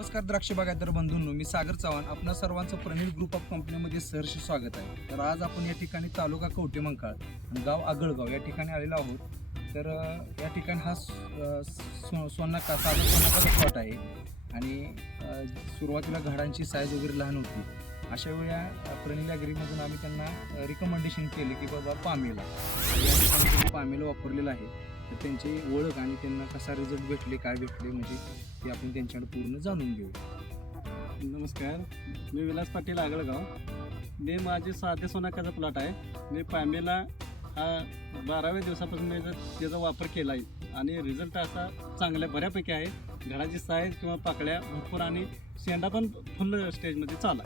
नमस्कार द्राक्ष बागायतदार बंधूंनो, मी सागर चव्हाण. आपणा सर्वांचं प्रणील ग्रुप ऑफ कंपनीमध्ये सहर्ष स्वागत आहे. तर आज आपण या ठिकाणी तालुका कवठेमंकाळ आणि गाव आगळगाव या ठिकाणी आलेलो आहोत. तर या ठिकाणी हा सोनाका साधा सोनाकाचा प्लॉट आहे आणि सुरुवातीला झाडांची साईज वगैरे लहान होती. अशा वेळी प्रणील ॲग्रीमधून आम्ही त्यांना रिकमेंडेशन केले की बाबा पामेला या ठिकाणी पामेला वापरलेलं आहे. तर त्यांची ओळख आणि त्यांना कसा रिझल्ट भेटले, काय भेटले, म्हणजे ते आपण त्यांच्याकडे पूर्ण जाणून घेऊ. नमस्कार, मी विलास पाटील आगळगाव. मी माझे साधे सोनाकाचा प्लॉट आहे. मी पामेला हा 12व्या दिवसापासून मी त्याचा वापर केला आहे आणि रिझल्ट असा चांगल्या बऱ्यापैकी आहे. घडाची साईज किंवा पाकळ्या भरपूर आणि शेंडा पण फुल स्टेजमध्ये चालला.